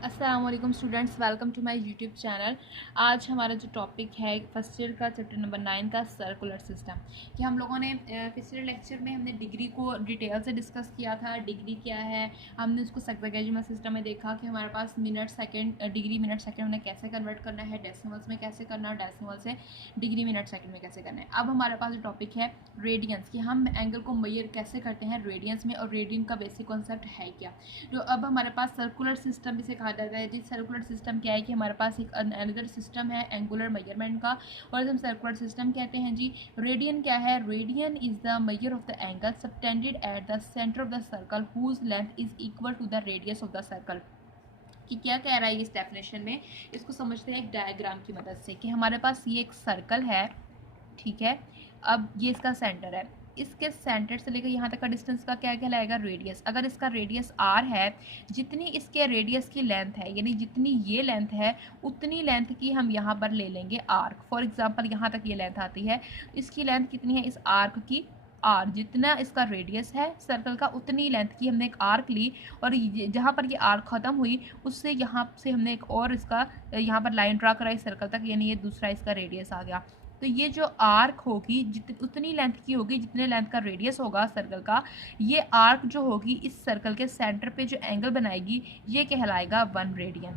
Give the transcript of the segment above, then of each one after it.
अस्सलाम वालेकुम students, welcome to my YouTube channel. आज हमारा जो टॉपिक है फर्स्ट ईयर का चैप्टर नंबर 9 का सर्कुलर सिस्टम कि हम लोगों ने पिछले लेक्चर में हमने डिग्री को डिटेल से डिस्कस किया था। डिग्री क्या है, हमने उसको सेक्वेगेजिमल सिस्टम में देखा कि हमारे पास minute second, degree minute second में कैसे कन्वर्ट करना है, डेसिमल्स में कैसे करना है, डेसिमल से डिग्री मिनट सेकंड में कैसे करना है। अब हमारे पास जो टॉपिक है रेडियंस कि हम एंगल को मेजर कैसे करते हैं रेडियंस में, और रेडियन का बेसिक कॉन्सेप्ट है क्या। तो अब हमारे पास सर्कुलर सिस्टम भी से कहा जाता है जी। सर्कुलर सिस्टम क्या है कि हमारे पास एक अनदर सिस्टम है एंगुलर मेजरमेंट का, और हम सर्कुलर सिस्टम कहते हैं जी। रेडियन क्या है, radian is the measure of the angle subtended at the centre of the circle whose length is equal to the radius of the circle. कि क्या कह रहा है इस डेफिनेशन में, इसको समझते हैं एक डायग्राम की मदद से कि हमारे पास ये एक सर्कल है, ठीक है। अब ये इसका सेंटर है, इसके सेंटर से लेकर यहाँ तक का डिस्टेंस का क्या कहलाएगा, रेडियस। अगर इसका रेडियस r है, जितनी इसके रेडियस की लेंथ है यानी जितनी ये लेंथ है उतनी लेंथ की हम यहाँ पर ले लेंगे आर्क। फॉर एग्जांपल यहाँ तक ये लेंथ आती है, इसकी लेंथ कितनी है इस आर्क की, आर जितना इसका रेडियस है सर्कल का उतनी लेंथ की हमने एक आर्क ली, और जहाँ पर ये आर्क ख़त्म हुई उससे यहाँ से हमने एक और इसका यहाँ पर लाइन ड्रा कराई सर्कल तक, यानी ये दूसरा इसका रेडियस आ गया। तो ये जो आर्क होगी उतनी लेंथ की होगी जितने लेंथ का रेडियस होगा सर्कल का। ये आर्क जो होगी इस सर्कल के सेंटर पे जो एंगल बनाएगी ये कहलाएगा 1 रेडियन।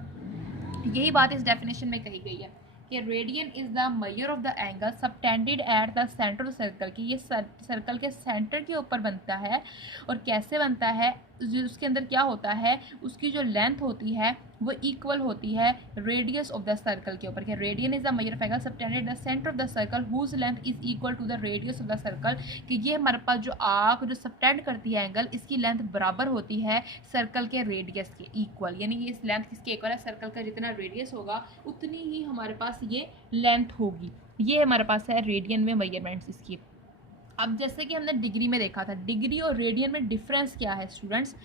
यही बात इस डेफिनेशन में कही गई है कि radian is the measure of the angle subtended at the centre of circle की ये सर्कल के सेंटर के ऊपर बनता है। और कैसे बनता है, जो उसके अंदर क्या होता है, उसकी जो लेंथ होती है वो इक्वल होती है रेडियस ऑफ द सर्कल के ऊपर। Radian is the measure of angle subtended the centre of the circle whose length is equal to the radius of the circle. कि ये हमारे पास जो आर्क जो सबटेंड करती है एंगल, इसकी लेंथ बराबर होती है सर्कल के रेडियस के इक्वल, यानी ये इस लेंथ किसके इक्वल है, सर्कल का जितना रेडियस होगा उतनी ही हमारे पास ये लेंथ होगी। ये हमारे पास है रेडियन में मेजरमेंट्स इसकी। अब जैसे कि हमने डिग्री में देखा था, डिग्री और रेडियन में डिफरेंस क्या है स्टूडेंट्स।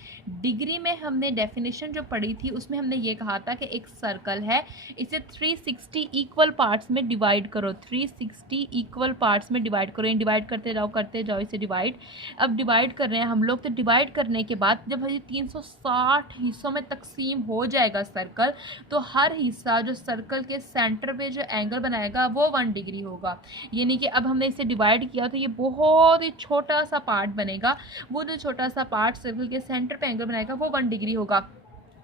डिग्री में हमने डेफिनेशन जो पढ़ी थी उसमें हमने ये कहा था कि एक सर्कल है, इसे 360 इक्वल पार्ट्स में डिवाइड करो, 360 इक्वल पार्ट्स में डिवाइड करो। डिवाइड करते जाओ इसे डिवाइड। अब डिवाइड कर रहे हैं हम लोग, तो डिवाइड करने के बाद जब ये 360 हिस्सों में तकसीम हो जाएगा सर्कल, तो हर हिस्सा जो सर्कल के सेंटर पे जो एंगल बनाएगा वो 1 डिग्री होगा। यानी कि अब हमने इसे डिवाइड किया तो ये बहुत ही छोटा सा पार्ट बनेगा, वो जो छोटा सा पार्ट सर्कल के सेंटर पे एंगल बनाएगा वो 1 डिग्री होगा।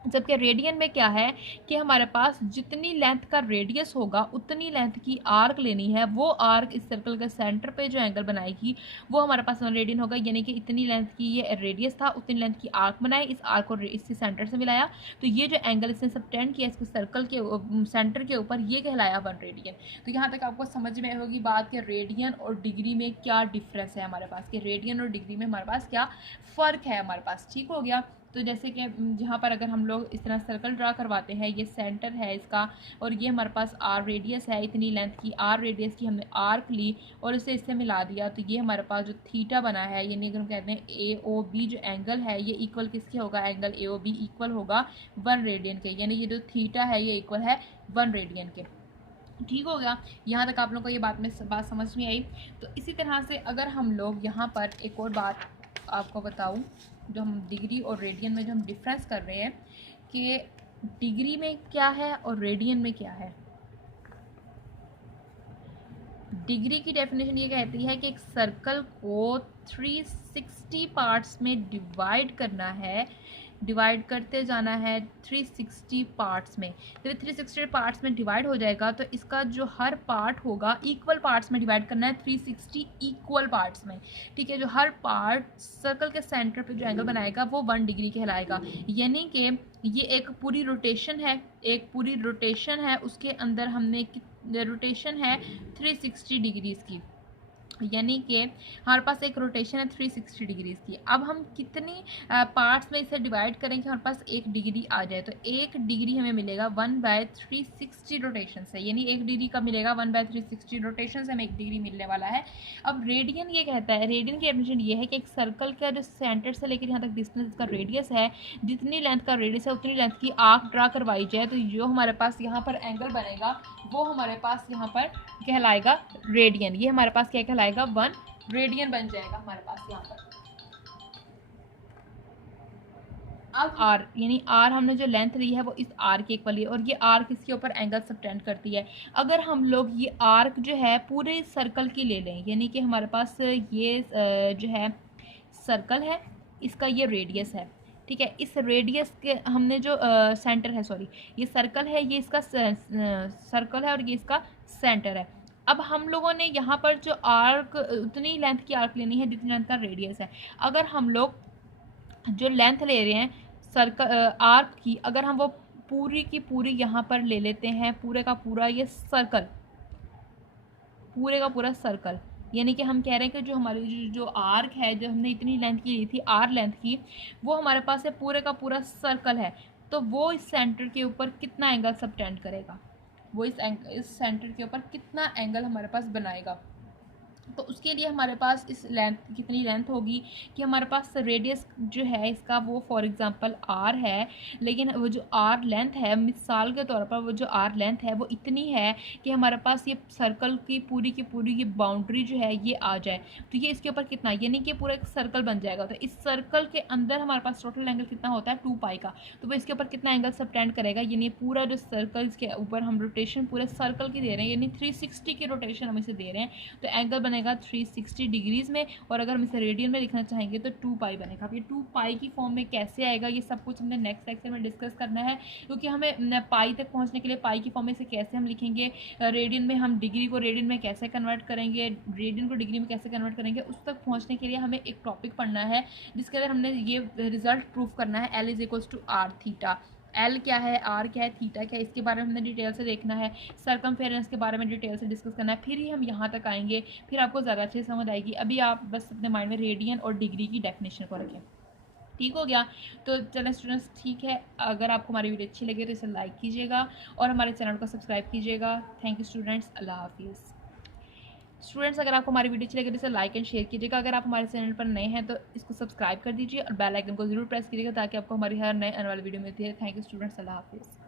जबकि रेडियन में क्या है कि हमारे पास जितनी लेंथ का रेडियस होगा उतनी लेंथ की आर्क लेनी है, वो आर्क इस सर्कल के सेंटर पे जो एंगल बनाएगी वो हमारे पास 1 रेडियन होगा। यानी कि इतनी लेंथ की ये रेडियस था, उतनी लेंथ की आर्क बनाई, इस आर्क को इससे सेंटर से मिलाया, तो ये जो एंगल इसने सबटेंड किया इसके सर्कल के सेंटर के ऊपर ये कहलाया 1 रेडियन। तो यहाँ तक आपको समझ में होगी बात कि रेडियन और डिग्री में क्या डिफरेंस है हमारे पास, कि रेडियन और डिग्री में हमारे पास क्या फ़र्क है हमारे पास। ठीक हो गया। तो जैसे कि जहाँ पर अगर हम लोग इस तरह सर्कल ड्रा करवाते हैं, ये सेंटर है इसका, और ये हमारे पास आर रेडियस है, इतनी लेंथ की आर रेडियस की हमने आर्क ली और इसे इससे मिला दिया, तो ये हमारे पास जो थीटा बना है, यानी अगर हम कहते हैं ए ओ बी जो एंगल है ये इक्वल किसके होगा, angle A O B equal होगा 1 रेडियन के, यानी ये जो थीटा है ये इक्वल है 1 रेडियन के। ठीक हो गया। यहाँ तक आप लोगों को ये बात समझ में आई। तो इसी तरह से अगर हम लोग यहाँ पर एक और बात आपको बताऊँ, जो हम डिग्री और रेडियन में जो हम डिफरेंस कर रहे हैं कि डिग्री में क्या है और रेडियन में क्या है। डिग्री की डेफिनेशन ये कहती है कि एक सर्कल को 360 पार्ट्स में डिवाइड करना है, डिवाइड करते जाना है 360 पार्ट्स में। जब 360 पार्ट्स में डिवाइड हो जाएगा तो इसका जो हर पार्ट होगा इक्वल पार्ट्स में डिवाइड करना है, 360 इक्वल पार्ट्स में। ठीक है, जो हर पार्ट सर्कल के सेंटर पे जो एंगल बनाएगा वो 1 डिग्री कहलाएगा। यानी कि ये एक पूरी रोटेशन है, एक पूरी रोटेशन है, उसके अंदर हमने रोटेशन है 360 डिग्रीज की, यानी कि हमारे पास एक रोटेशन है 360 डिग्रीज की। अब हम कितनी पार्ट्स में इसे डिवाइड करें कि हमारे पास 1 डिग्री आ जाए, तो 1 डिग्री हमें मिलेगा 1/360 रोटेशन से, यानी 1 डिग्री का मिलेगा 1/360 रोटेशन से हमें 1 डिग्री मिलने वाला है। अब रेडियन ये कहता है, रेडियन की डेफिनेशन ये है कि एक सर्कल का जो सेंटर से लेकर यहाँ तक डिस्टेंस का रेडियस है, जितनी लेंथ का रेडियस है उतनी लेंथ की आर्क ड्रा करवाई जाए, तो जो हमारे पास यहाँ पर एंगल बनेगा वो हमारे पास यहाँ पर कहलाएगा रेडियन। ये हमारे पास क्या कहलाएगा, 1 रेडियन बन जाएगा हमारे पास यहाँ पर। अब आर यानी आर हमने जो लेंथ ली है वो इस आर के इक्वल है और ये आर किसके ऊपर एंगल सबटेंड करती है। अगर हम लोग ये आर्क जो है पूरे सर्कल की ले लें, यानी कि हमारे पास ये जो है सर्कल है, इसका ये रेडियस है, ठीक है। इस रेडियस के हमने जो सेंटर है, सॉरी ये सर्कल है, ये इसका सर्कल है और ये इसका सेंटर है। अब हम लोगों ने यहाँ पर जो आर्क उतनी लेंथ की आर्क लेनी है जितनी लेंथ का रेडियस है। अगर हम लोग जो लेंथ ले रहे हैं सर्कल आर्क की, अगर हम वो पूरी की पूरी यहाँ पर ले लेते हैं, पूरे का पूरा ये सर्कल, पूरे का पूरा सर्कल, यानी कि हम कह रहे हैं कि जो हमारी जो आर्क है, जो हमने इतनी लेंथ की ली थी आर लेंथ की, वो हमारे पास है पूरे का पूरा सर्कल है, तो वो इस सेंटर के ऊपर कितना एंगल सबटेंड करेगा, वो इस सेंटर के ऊपर कितना एंगल हमारे पास बनाएगा। तो उसके लिए हमारे पास इस लेंथ कितनी लेंथ होगी कि हमारे पास रेडियस जो है इसका वो फॉर एग्जांपल आर है, लेकिन वो जो आर लेंथ है मिसाल के तौर पर वो जो आर लेंथ है वो इतनी है कि हमारे पास ये सर्कल की पूरी ये बाउंड्री जो है ये आ जाए, तो ये इसके ऊपर कितना, यानी कि पूरा एक सर्कल बन जाएगा। तो इस सर्कल के अंदर हमारे पास टोटल एंगल कितना होता है 2 पाई का, तो वो इसके ऊपर कितना एंगल सबटेंड करेगा, यानी पूरा जो सर्कल के ऊपर हम रोटेशन पूरे सर्कल की दे रहे हैं, यानी 360 की रोटेशन हम इसे दे रहे हैं, तो एंगल बनेगा 360 डिग्रीज में। और अगर हम इसे रेडियन में लिखना चाहेंगे तो 2 पाई बनेगा। अब ये 2 पाई की फॉर्म में कैसे आएगा, ये सब कुछ हमने नेक्स्ट लेक्चर में डिस्कस करना है, क्योंकि हमें पाई तक पहुंचने के लिए पाई की फॉर्म में से कैसे हम लिखेंगे, रेडियन में हम डिग्री को रेडियन में कैसे कन्वर्ट करेंगे, रेडियन को डिग्री में कैसे कन्वर्ट करेंगे, उस तक पहुँचने के लिए हमें एक टॉपिक पढ़ना है जिसके अंदर हमने ये रिजल्ट प्रूफ करना है। L = R theta. एल क्या है, आर क्या है, थीटा क्या है, इसके बारे में हमने डिटेल से देखना है, सरकमफेरेंस के बारे में डिटेल से डिस्कस करना है, फिर ही हम यहाँ तक आएंगे, फिर आपको ज़्यादा अच्छे से समझ आएगी। अभी आप बस अपने माइंड में रेडियन और डिग्री की डेफिनेशन को रखें, ठीक हो गया। तो चलो स्टूडेंट्स, ठीक है, अगर आपको हमारी वीडियो अच्छी लगे तो इसे लाइक कीजिएगा और हमारे चैनल को सब्सक्राइब कीजिएगा। थैंक यू स्टूडेंट्स, अल्लाह हाफिज़। स्टूडेंट्स, अगर आपको हमारी वीडियो अच्छी लगे तो इसे लाइक एंड शेयर कीजिएगा। अगर आप हमारे चैनल पर नए हैं तो इसको सब्सक्राइब कर दीजिए और बेल आइकन को जरूर प्रेस कीजिएगा ताकि आपको हमारी हर नए आने वाली वीडियो मिलती है। थैंक यू स्टूडेंट्स, अल्लाह हाफिज़।